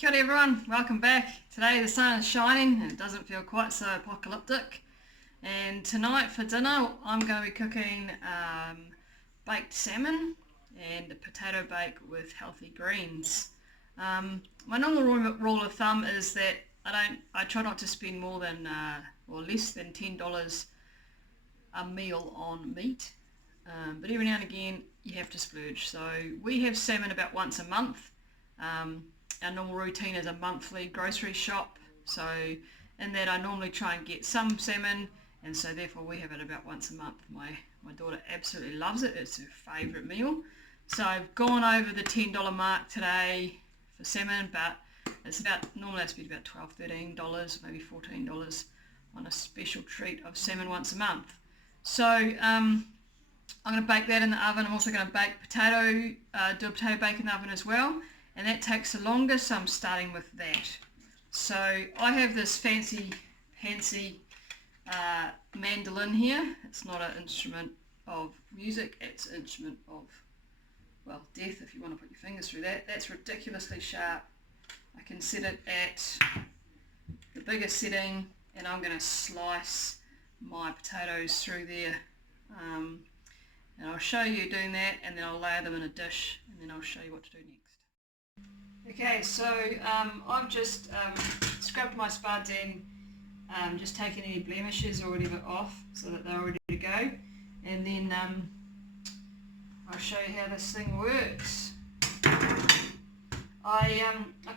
Kia ora everyone, welcome back. Today the sun is shining and it doesn't feel quite so apocalyptic. And tonight for dinner I'm going to be cooking baked salmon and a potato bake with healthy greens. My normal rule of thumb is that I try not to spend more than or less than $10 a meal on meat. But every now and again you have to splurge. So we have salmon about once a month. Our normal routine is a monthly grocery shop, so in that I normally try and get some salmon, and so therefore we have it about once a month. My daughter absolutely loves it, it's her favourite meal. So I've gone over the $10 mark today for salmon, but it's normally I spend about $12, $13, maybe $14 on a special treat of salmon once a month. So I'm going to bake that in the oven. I'm also going to bake do a potato bake in the oven as well. And that takes the longest, so I'm starting with that. So I have this fancy mandolin here. It's not an instrument of music, it's an instrument of, well, death if you want to put your fingers through that. That's ridiculously sharp. I can set it at the biggest setting and I'm going to slice my potatoes through there. And I'll show you doing that, and then I'll layer them in a dish, and then I'll show you what to do next. Okay, so I've just scrubbed my spuds and just taken any blemishes or whatever off so that they're ready to go, and then I'll show you how this thing works. I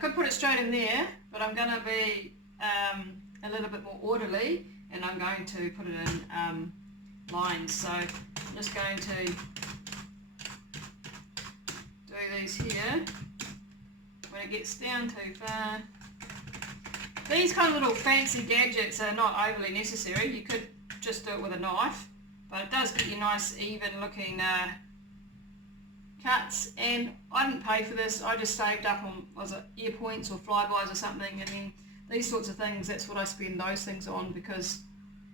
could put it straight in there, but I'm going to be a little bit more orderly, and I'm going to put it in lines. So I'm just going to do these here. When it gets down too far. These kind of little fancy gadgets are not overly necessary. You could just do it with a knife, but it does get you nice even looking cuts. And I didn't pay for this, I just saved up on, was it ear points or flybys or something, and then these sorts of things, that's what I spend those things on, because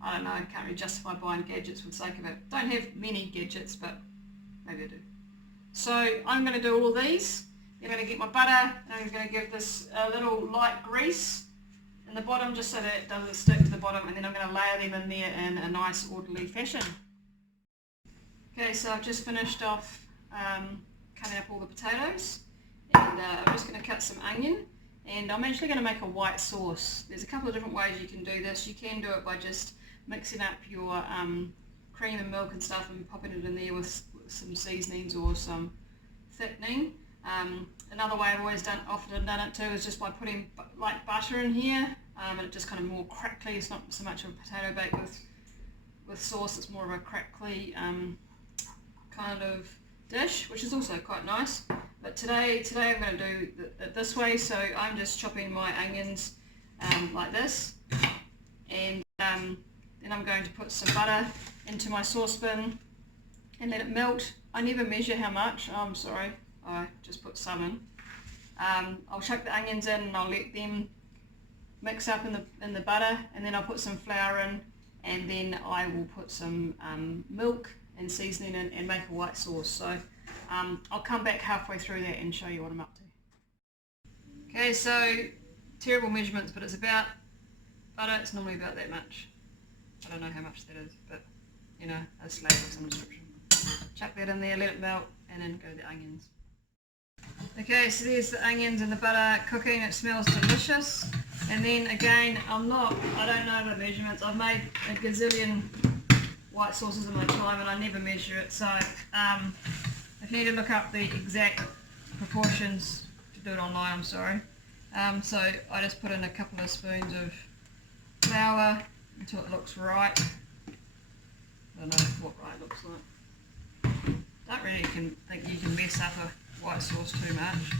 I don't know, I can't really justify buying gadgets for the sake of it. Don't have many gadgets, but maybe I do. So I'm going to do all of these. I'm going to get my butter, and I'm going to give this a little light grease in the bottom just so that it doesn't stick to the bottom, and then I'm going to layer them in there in a nice orderly fashion. Okay, so I've just finished off cutting up all the potatoes, and I'm just going to cut some onion, and I'm actually going to make a white sauce. There's a couple of different ways you can do this. You can do it by just mixing up your cream and milk and stuff and popping it in there with some seasonings or some thickening. Another way I've often done it too is just by putting like butter in here, and it just kind of more crackly. It's not so much of a potato bake with sauce, it's more of a crackly kind of dish, which is also quite nice. But today I'm going to do it this way, so I'm just chopping my onions like this, and then I'm going to put some butter into my saucepan and let it melt. I never measure how much, I'm sorry. I just put some in. I'll chuck the onions in and I'll let them mix up in the butter, and then I'll put some flour in, and then I will put some milk and seasoning in and make a white sauce. So I'll come back halfway through that and show you what I'm up to. Okay, so terrible measurements, but it's about butter, it's normally about that much. I don't know how much that is, but you know, a slab of some description. Chuck that in there, let it melt, and then go to the onions. Okay, so there's the onions and the butter cooking. It smells delicious. And then again, I don't know the measurements. I've made a gazillion white sauces in my time and I never measure it. So if you need to look up the exact proportions to do it online, I'm sorry. So I just put in a couple of spoons of flour until it looks right. I don't know what right looks like. Don't really think you can mess up a white sauce too much.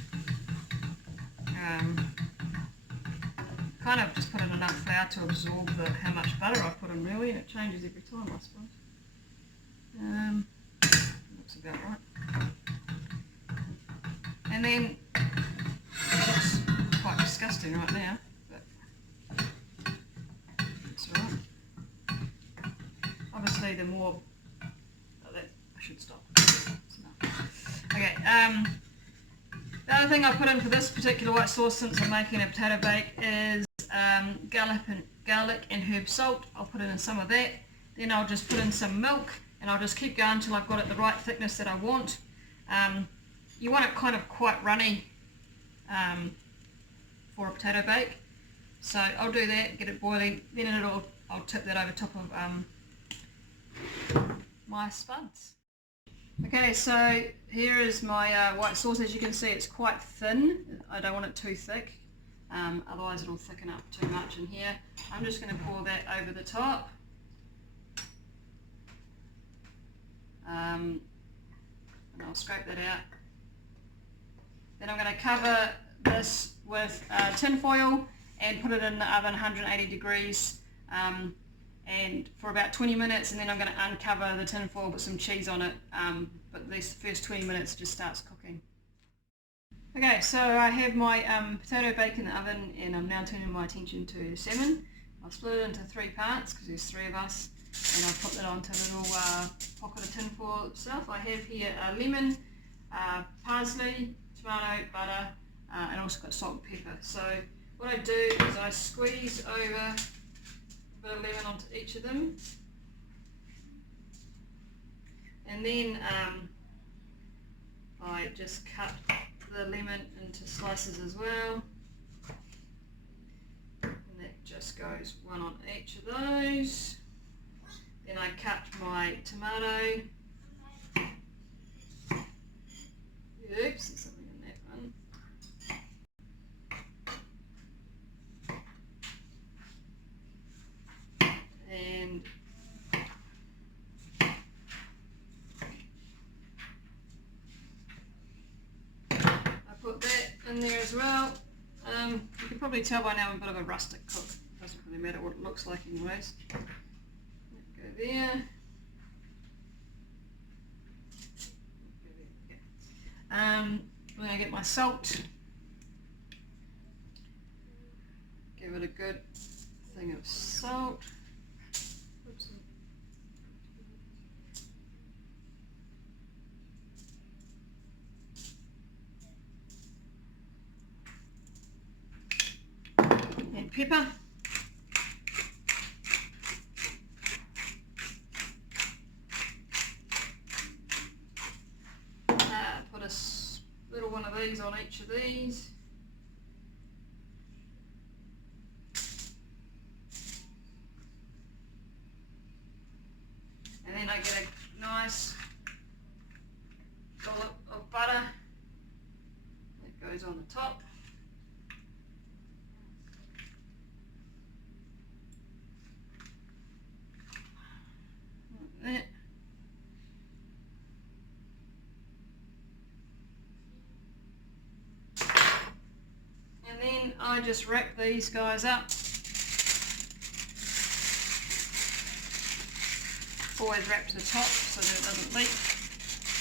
Kind of just put in enough flour to absorb how much butter I've put in really, and it changes every time I suppose. Looks about right. And then, it looks quite disgusting right now, but it's alright. Obviously the more, I should stop. Okay, The other thing I put in for this particular white sauce, since I'm making a potato bake, is garlic and herb salt. I'll put in some of that. Then I'll just put in some milk, and I'll just keep going until I've got it the right thickness that I want. You want it kind of quite runny for a potato bake. So I'll do that, get it boiling, then I'll tip that over top of my spuds. Okay, so here is my white sauce. As you can see, it's quite thin. I don't want it too thick, otherwise it'll thicken up too much in here. I'm just going to pour that over the top. And I'll scrape that out. Then I'm going to cover this with tin foil and put it in the oven 180 degrees and for about 20 minutes, and then I'm going to uncover the tin foil, put some cheese on it, but these first 20 minutes it just starts cooking. Okay, so I have my potato bake in the oven, and I'm now turning my attention to salmon. I'll split it into 3 parts because there's 3 of us, and I'll put that onto a little pocket of tin foil itself. I have here lemon, parsley, tomato, butter, and also got salt and pepper. So what I do is I squeeze over a bit of lemon onto each of them, and then I just cut the lemon into slices as well, and that just goes one on each of those. Then I cut my tomato. Oops, there's something in that one. And I put that in there as well. You can probably tell by now I'm a bit of a rustic cook. Doesn't really matter what it looks like anyways. Go there. I'm going to get my salt. Give it a good thing of salt. Oops. And pepper. Put a little one of these on each of these. And then I get a nice dollop of butter that goes on the top. Like that. And then I just wrap these guys up. Always wrap to the top so that it doesn't leak.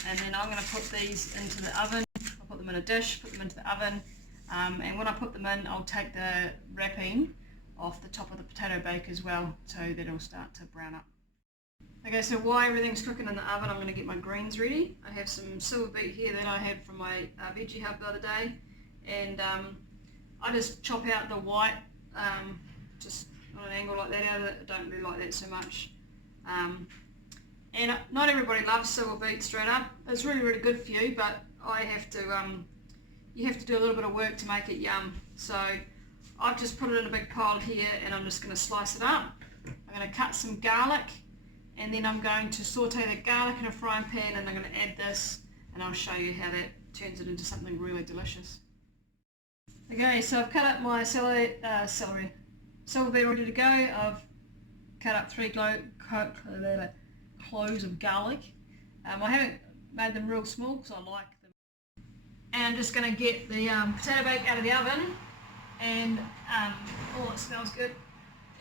And then I'm going to put these into the oven. I'll put them in a dish, put them into the oven, and when I put them in, I'll take the wrapping off the top of the potato bake as well, so that it'll start to brown up. Okay, so while everything's cooking in the oven, I'm going to get my greens ready. I have some silverbeet here that I had from my veggie hub the other day, and I just chop out the white, just on an angle like that out of it. I don't really like that so much. And not everybody loves silverbeet straight up. It's really, really good for you, but I have to, you have to do a little bit of work to make it yum. So I've just put it in a big pile here, and I'm just going to slice it up. I'm going to cut some garlic, and then I'm going to saute the garlic in a frying pan, and I'm going to add this, and I'll show you how that turns it into something really delicious. Okay, so I've cut up my silverbeet ready to go. I've cut up 3 cloves of garlic. I haven't made them real small because I like them. And I'm just going to get the potato bake out of the oven, and oh, it smells good.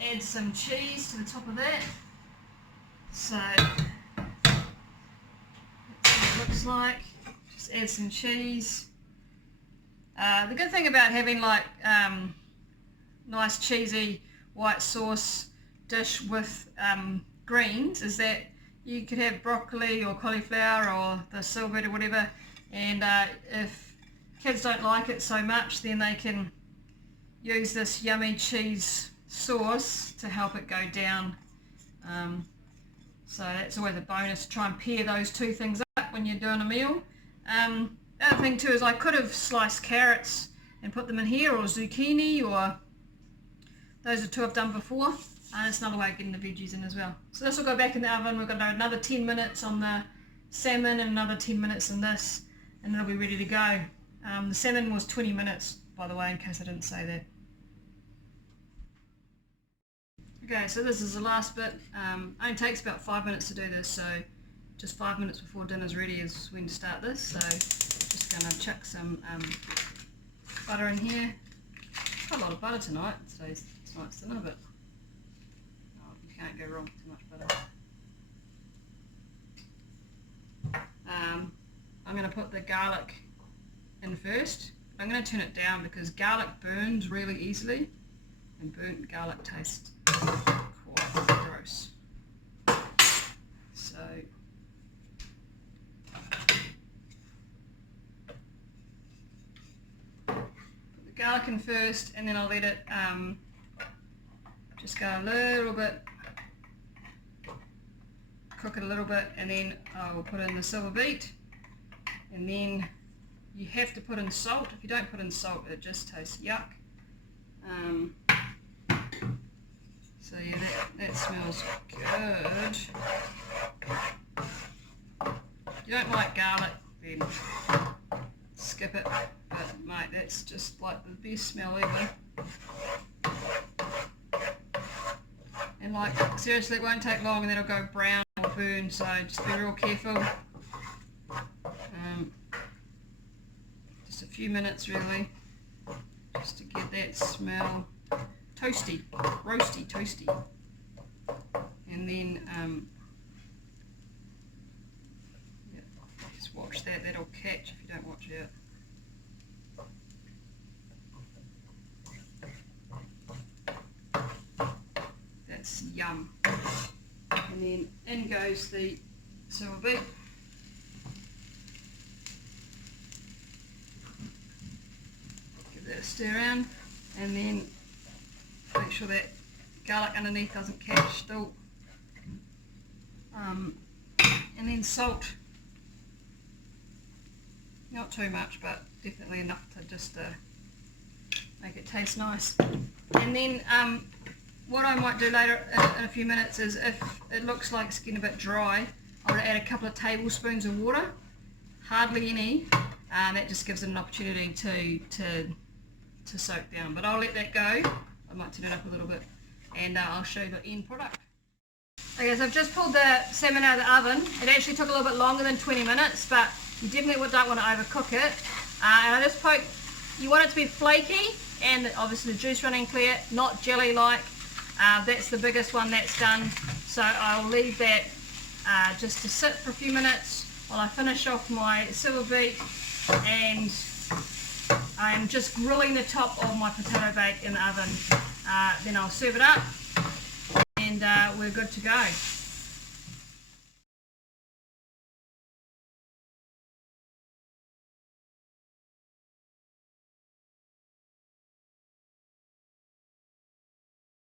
Add some cheese to the top of that. So that's what it looks like. Just add some cheese. The good thing about having like nice cheesy white sauce dish with greens is that you could have broccoli or cauliflower or the silverbeet or whatever, and if kids don't like it so much, then they can use this yummy cheese sauce to help it go down. So that's always a bonus, to try and pair those two things up when you're doing a meal. The other thing too is I could have sliced carrots and put them in here, or zucchini, or those are two I've done before. It's another way of getting the veggies in as well. So this will go back in the oven. We've got another 10 minutes on the salmon and another 10 minutes on this, and it'll be ready to go. The salmon was 20 minutes, by the way, in case I didn't say that. Okay, so this is the last bit. Only takes about 5 minutes to do this, so just 5 minutes before dinner's ready is when to start this. So just going to chuck some butter in here. Quite a lot of butter tonight. Today's tonight's dinner, but you can't go wrong with too much butter. I'm going to put the garlic in first. I'm going to turn it down because garlic burns really easily, and burnt garlic tastes quite gross. So put the garlic in first, and then I'll let it just go a little bit, cook it a little bit, and then I will put in the silverbeet, and then you have to put in salt. If you don't put in salt, it just tastes yuck. So yeah, that smells good. If you don't like garlic, then skip it. But mate, that's just like the best smell ever. And like, seriously, it won't take long and then it'll go brown or burn, so just be real careful. Just a few minutes really, just to get that smell toasty, roasty, toasty. And then yeah, just watch that, that'll catch if you don't watch it. That's yum. And then in goes the silverbeet. Give that a stir around, and then make sure that garlic underneath doesn't catch still. And then salt. Not too much, but definitely enough to just make it taste nice. And then what I might do later in a few minutes is, if it looks like it's getting a bit dry, I would add a couple of tablespoons of water, hardly any. That just gives it an opportunity to soak down. But I'll let that go. I might turn it up a little bit, and I'll show you the end product. Okay, so I've just pulled the salmon out of the oven. It actually took a little bit longer than 20 minutes, but you definitely don't want to overcook it. And I just poke, you want it to be flaky, and obviously the juice running clear, not jelly-like. That's the biggest one that's done. So I'll leave that just to sit for a few minutes while I finish off my silverbeet, and I'm just grilling the top of my potato bake in the oven. Then I'll serve it up, and we're good to go.